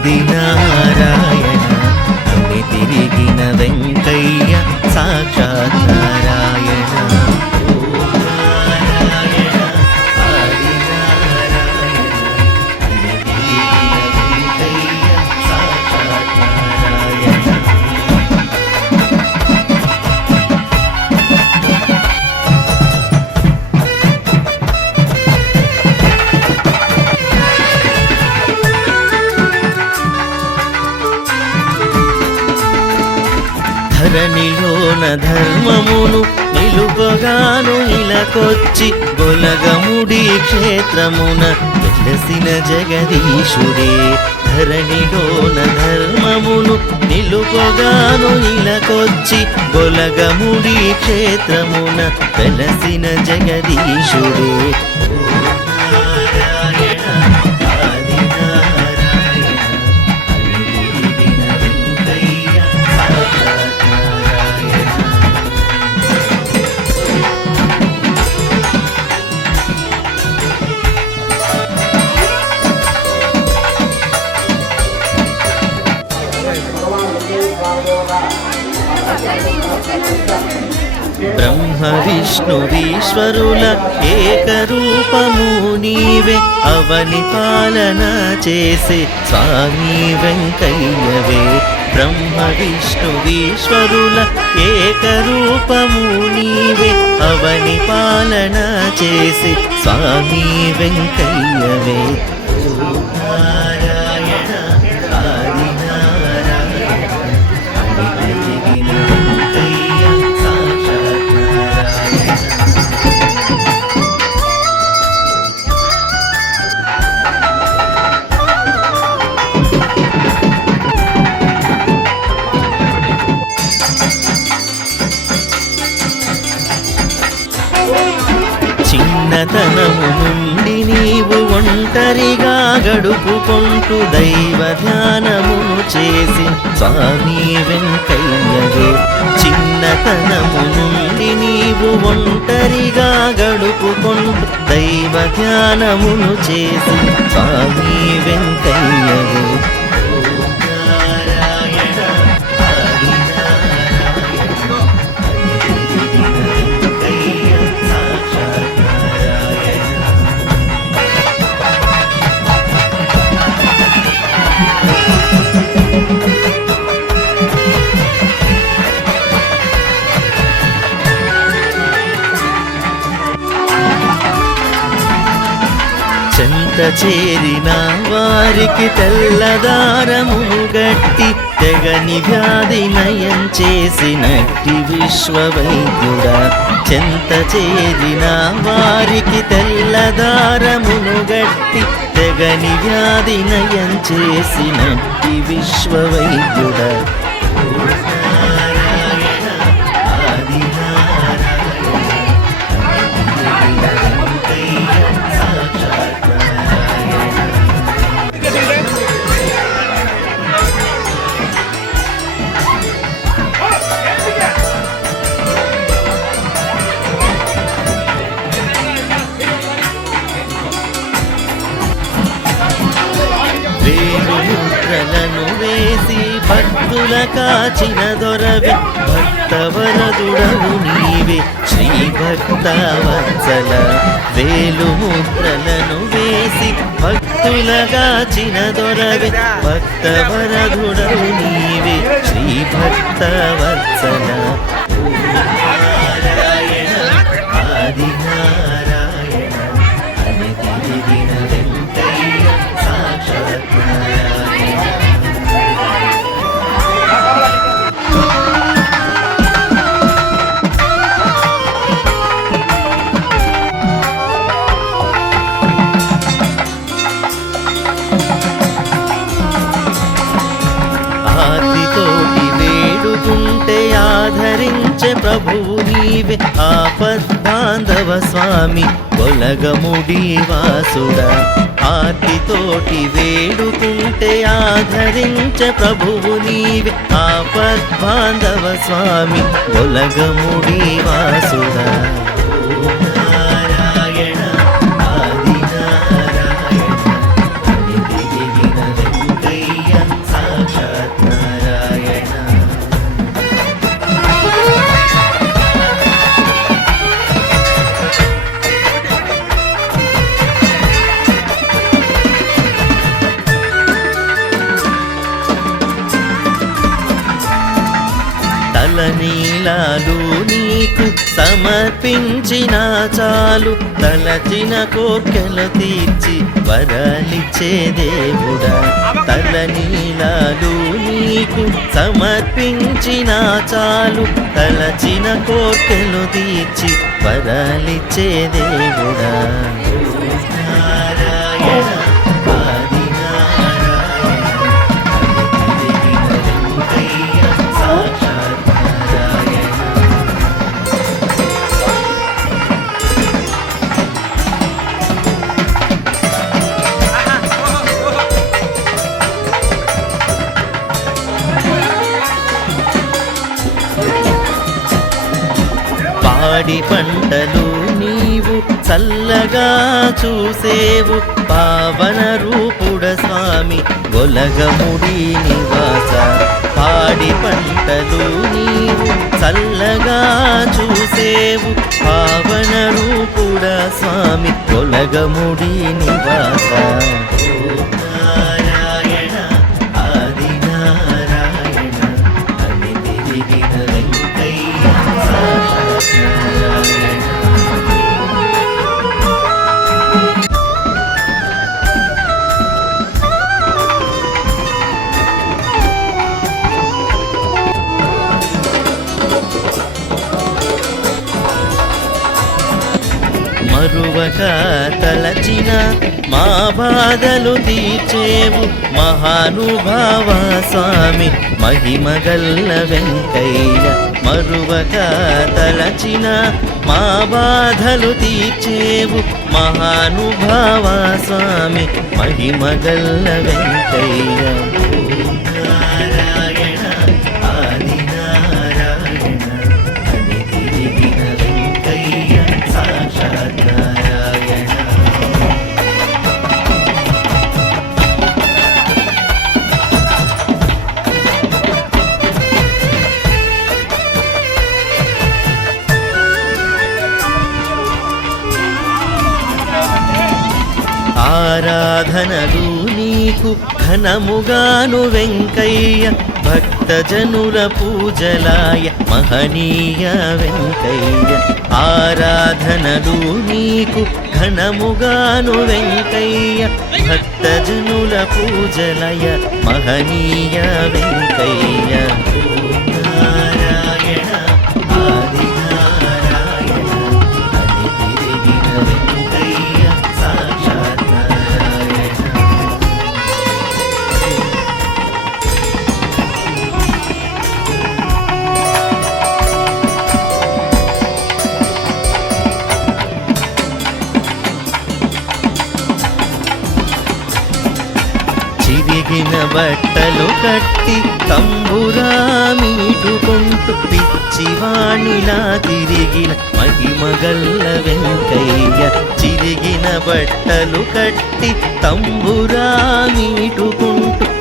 ആദിനാരായണ ధరణిలోన ధర్మమును నిలుపగాను ఇలకొచ్చి గొలగముడి క్షేత్రమున వెలసిన జగదీశుడే. ధరణిలోన ధర్మమును నిలుపగాను ఇలకొచ్చి గొలగముడి క్షేత్రమున వెలసిన జగదీశుడే. బ్రహ్మ విష్ణువీశ్వరుల ఏకరూపము నీవే అవని పాలన చేసే స్వామి వెంకయ్యవే. బ్రహ్మ విష్ణువీశ్వరుల ఏకరూపము నీవే అవని పాలన చేసే స్వామి వెంకయ్యవే. చిన్నతనము నుండి నీవు ఒంటరిగా గడుపుకుంటూ దైవ ధ్యానమును చేసి స్వామి వెంకయ్యవే. చిన్నతనము నుండి నీవు ఒంటరిగా గడుపుకుంటూ దైవ ధ్యానమును చేసి స్వామి వెంకయ్యవే. వారికి తెల్లదారము గట్టి తెగని వ్యాధి నయం చేసినట్టి విశ్వవైద్యుడా చెంత చేరిన వారికి తెల్లదారమును గట్టి తెగని వ్యాధి నయం చేసినట్టి విశ్వవైద్యుడా. కాచిన దొరవి భక్తవరదుడవు నీవే. శ్రీ భక్తవత్సల వేలుముద్రలను వేసి భక్తుల కాచిన దొరవి భక్తవరదుడవు నీవే. శ్రీ భక్తవత్సల స్వామి కొలగముడి వాసుడా. ఆర్తితోటి వేడుకుంటే ఆధరించే ప్రభువు నీవే. ఆపద్బాంధవ స్వామి కొలగముడి వాసుడా. సమర్పించిన చాలు తలచిన కోర్కెలు తీర్చి వరాలిచ్చే దేవుడా. తల నీలాలు నీకు సమర్పించిన చాలు తలచిన కోర్కెలు తీర్చి వరాలిచ్చే దేవుడా. నారాయణ పాడి పంటలు నీవు చల్లగా చూసేవు. పావన రూపుడ స్వామి గొలగముడి నివాస. పాడి పంటలు నీవు చల్లగా చూసేవు. పావన రూపుడ స్వామి గొలగముడి నివాస. మరువక తలచిన మా బాధలు తీర్చేవు మహానుభావ స్వామి మహిమగల్ల వెంకయ్య మరువక తలచిన మా బాధలు తీర్చేవు మహానుభావ స్వామి మహిమగల్ల వెంకయ్య. ఆరాధనలు నీకు ఘనముగాను వెంకయ్య భక్తజనుల పూజలాయ మహనీయ వెంకయ్య. ఆరాధనలు నీకు ఘనముగాను వెంకయ్య భక్తజనుల పూజలయ మహనీయ వెంకయ్య. బట్టలు కట్టి తంబురామీటుకుంటూ పిచ్చివాణిలా తిరిగిన మహిమగల్ల వెంకయ్య చిరిగిన బట్టలు కట్టి తంబురామీటుకుంటూ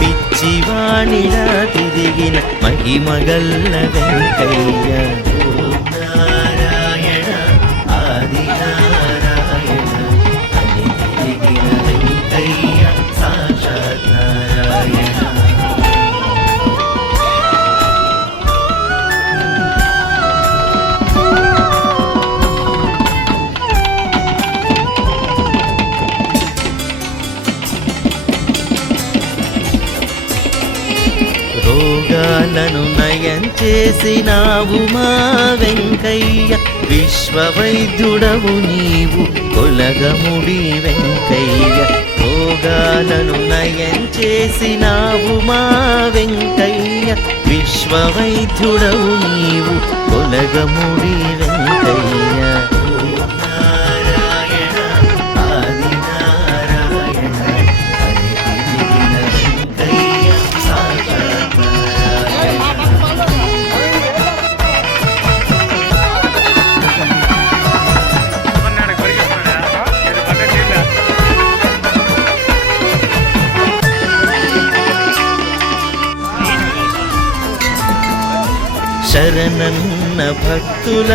పిచ్చివాణిలా తిరిగిన మహిమగల్ల వెంకయ్య. చేసినావు మా వెంకయ్య. విశ్వవైద్యుడవు నీవు కొలగముడి వెంకయ్య. రోగాలను నయం చేసినావు మా వెంకయ్య. విశ్వవైద్యుడవు నీవు కొలగముడి వెంకయ్య. శరణన్న భక్తుల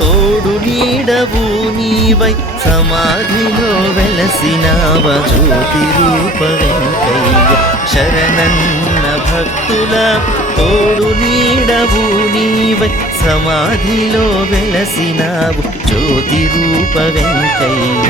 తోడు నీడవు నీవై సమాధిలో వెలసినావ జ్యోతి రూప వెంకయ్య. శరణన్న భక్తుల తోడు నీడవు నీవై సమాధిలో వెలసినావు జ్యోతి రూప వెంకయ్య.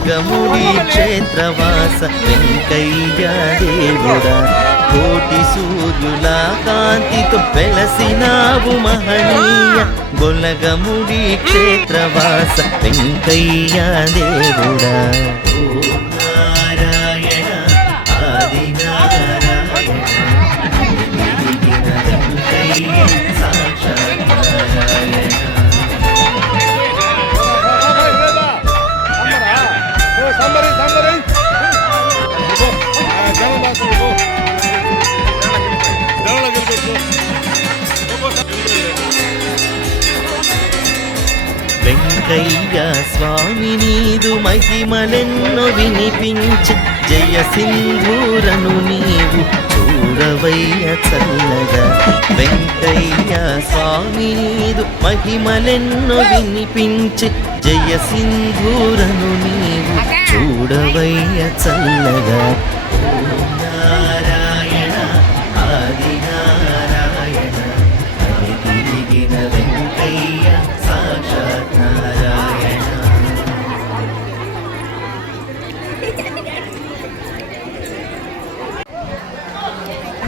గొలగముడి క్షేత్రవాస వెంకయ్య దేవుడా కోటి సూర్యుల కాంతితో వెలసినావు మహనీయ గొలగముడి క్షేత్రవాస వెంకయ్య దేవుడా. వెంకయ్య స్వామి నీదు మహిమలెన్నో వినిపించి. జయ సింధూరను నీవు చూడవయ్య చల్లగా. వెంకయ్య స్వామి నీదు మహిమలెన్నో వినిపించి. జయ సింధూరను నీవు చూడవయ్య చల్లగా.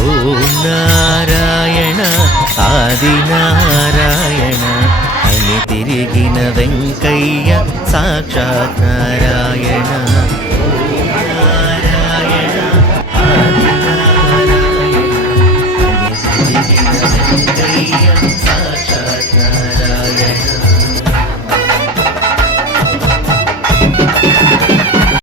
ഓം നാരായണ ആദിനാരായണ అని తిరిగిన వెంకయ్య సాక్షాత్ నారాయణ నారాయణ